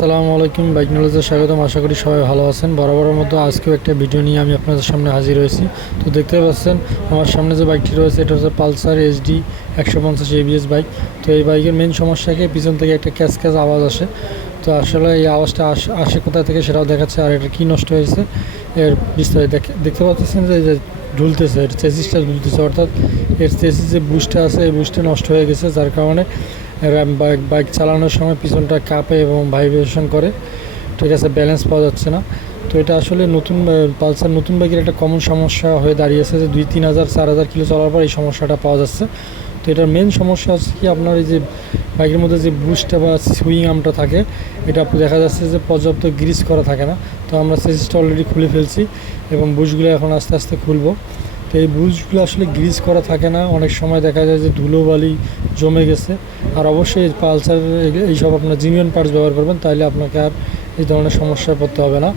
আসসালামু আলাইকুম বাইক স্বাগতম। আশা করি সবাই ভালো আছেন। বরাবরের মতো আজকেও একটা ভিডিও নিয়ে আমি আপনাদের সামনে হাজির হয়েছি। তো দেখতে পাচ্ছেন, আমার সামনে যে বাইকটি রয়েছে, এটা হচ্ছে পালসার এইচডি একশো পঞ্চাশ এবিএস বাইক তো এই বাইকের মেন সমস্যাকে পিছন থেকে একটা ক্যাচ ক্যাচ আওয়াজ আসে। তো আসলে এই আওয়াজটা আস- কোথা থেকে সেটাও দেখাচ্ছে আর এটা কী নষ্ট হয়েছে? এর বিস্তারিত দেখ- দেখতে পাচ্ছেন যে ঝুলতেছে, এর চেসিসটা ঝুলতেছে। অর্থাৎ এর চেসিস যে বুস্টটা আছে, এই বুস্টটা নষ্ট হয়ে গেছে, যার কারণে বাইক বাইক চালানোর সময় পিছনটা কাঁপে এবং ভাইব্রেশন করে। ঠিক আছে ব্যালেন্স পাওয়া যাচ্ছে না। তো এটা আসলে নতুন পালসার নতুন বাইকের একটা কমন সমস্যা হয়ে দাঁড়িয়েছে যে দুই, তিন হাজার, চার হাজার কিলো চলার পর এই সমস্যাটা পাওয়া যাচ্ছে। তো এটার মেন সমস্যা হচ্ছে কি আপনার এই যে বাইকের মধ্যে যে বুস্টটা বা সুইং আর্মটা থাকে, এটা দেখা যাচ্ছে যে পর্যাপ্ত গ্রিস করা থাকে না। তো আমরা সেসিসটা অলরেডি খুলে ফেলছি এবং বুশগুলো এখন আস্তে আস্তে খুলবো। তো এই বুশগুলো আসলে গ্রিস করা থাকে না। অনেক সময় দেখা যায় যে ধুলোবালি জমে গেছে। আর অবশ্যই পালসার এইসব আপনার জিনিয়ন পার্টস ব্যবহার করবেন তাহলে আপনাকে আর এই ধরনের সমস্যায় পড়তে হবে না।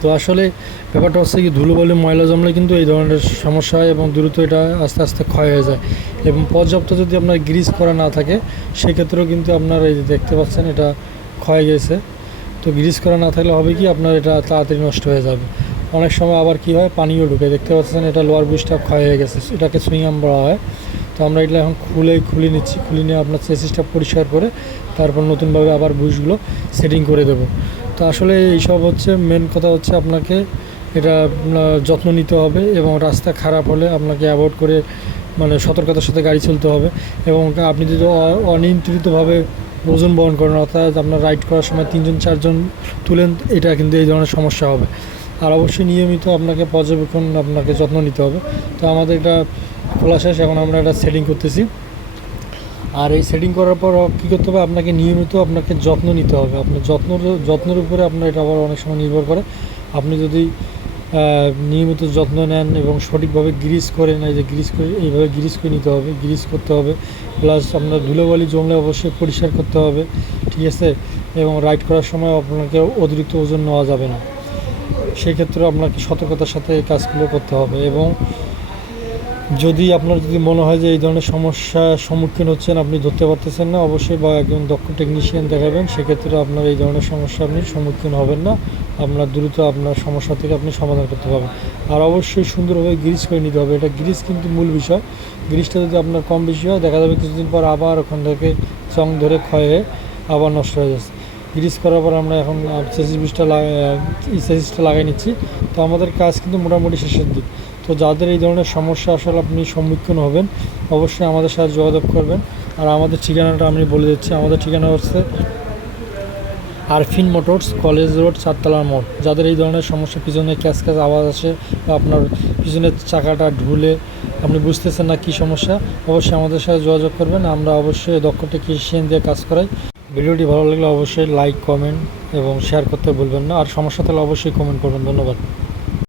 তো আসলে ব্যাপারটা হচ্ছে কি, ধুলোবালি, ময়লা জমলে কিন্তু এই ধরনের সমস্যা হয় এবং দ্রুত এটা আস্তে আস্তে ক্ষয় হয়ে যায়। এবং পর্যাপ্ত যদি আপনার গ্রিস করা না থাকে, সেক্ষেত্রেও কিন্তু আপনার এই দেখতে পাচ্ছেন এটা ক্ষয় গেছে। তো গ্রিস করা না থাকলে হবে কি, আপনার এটা তাড়াতাড়ি নষ্ট হয়ে যাবে। অনেক সময় আবার কি হয়, পানিও ঢুকে। দেখতে পাচ্ছেন এটা লোয়ার বুস্টটা ক্ষয় হয়ে গেছে। এটাকে সুইংআম বলা হয়। তো আমরা এটা এখন খুলে খুলে নিচ্ছি, খুলে নিয়ে আপনার চেসিসটা পরিষ্কার করে তারপর নতুনভাবে আবার বুশগুলো সেটিং করে দেবো। তো আসলে এইসব হচ্ছে মেন কথা হচ্ছে আপনাকে এটা যত্ন নিতে হবে এবং রাস্তা খারাপ হলে আপনাকে অ্যাভয়েড করে মানে সতর্কতার সাথে গাড়ি চলতে হবে এবং আপনি যদি অনিয়ন্ত্রিতভাবে ওজন বহন করেন, অর্থাৎ আপনার রাইড করার সময় তিনজন, চারজন তুলেন, এটা কিন্তু এই ধরনের সমস্যা হবে। আর অবশ্যই নিয়মিত আপনাকে পর্যবেক্ষণ, আপনাকে যত্ন নিতে হবে। তো আমাদের এটা খোলা শেষ, এখন আমরা এটা সেটিং করতেছি। আর এই সেটিং করার পর কী করতে হবে? আপনাকে নিয়মিত আপনাকে যত্ন নিতে হবে। আপনার যত্ন, যত্নের উপরে আপনার এটা আবার অনেক সময় নির্ভর করে। আপনি যদি নিয়মিত যত্ন নেন এবং সঠিকভাবে গ্রিস করেন এই যে গ্রিস করে, এইভাবে গ্রিস করে নিতে হবে গ্রিস করতে হবে। প্লাস আপনার ধুলোবালি জমলে অবশ্যই পরিষ্কার করতে হবে, ঠিক আছে? এবং রাইড করার সময় আপনাকে অতিরিক্ত ওজন নেওয়া যাবে না। সেক্ষেত্রে আপনাকে সতর্কতার সাথে এই কাজগুলো করতে হবে এবং যদি আপনার যদি মনে হয় যে এই ধরনের সমস্যার সম্মুখীন হচ্ছেন, আপনি ধরতে পারতেছেন না, অবশ্যই বা একজন দক্ষ টেকনিশিয়ান দেখাবেন। সেক্ষেত্রে আপনার এই ধরনের সমস্যা আপনি সম্মুখীন হবেন না। আপনার দ্রুত আপনার সমস্যা থেকে আপনি সমাধান করতে পারবেন। আর অবশ্যই সুন্দরভাবে গ্রিস করে নিতে হবে। এটা গ্রিস কিন্তু মূল বিষয়। গ্রিসটা যদি আপনার কম বেশি হয়, দেখা যাবে কিছুদিন পর আবার ওখান থেকে চং ধরে ক্ষয়ে আবার নষ্ট হয়ে যাচ্ছে। গ্রিস করার পর আমরা এখন চেসিস বিসটা এই চেসিসটা লাগাই নিচ্ছি। তো আমাদের কাজ কিন্তু মোটামুটি শেষের দিক। তো যাদের এই ধরনের সমস্যা আসলে আপনি সম্মুখীন হবেন, অবশ্যই আমাদের সাথে যোগাযোগ করবেন। আর আমাদের ঠিকানাটা আমি বলে দিচ্ছি। আমাদের ঠিকানা হচ্ছে আরফিন মোটরস কলেজ রোড চারতলার মোড়। যাদের এই ধরনের সমস্যা, পিছনে ক্যাচ ক্যাচ আওয়াজ আসে বা আপনার পিছনের চাকাটা ঢুলে আপনি বুঝতেছেন না কী সমস্যা, অবশ্যই আমাদের সাথে যোগাযোগ করবেন। আমরা অবশ্যই দক্ষ টেকনিশিয়ান দিয়ে কাজ করাই। ভিডিওটি ভালো লাগলে অবশ্যই লাইক কমেন্ট এবং শেয়ার করতে ভুলবেন না। আর সমস্যা থাকলে অবশ্যই কমেন্ট করবেন। ধন্যবাদ।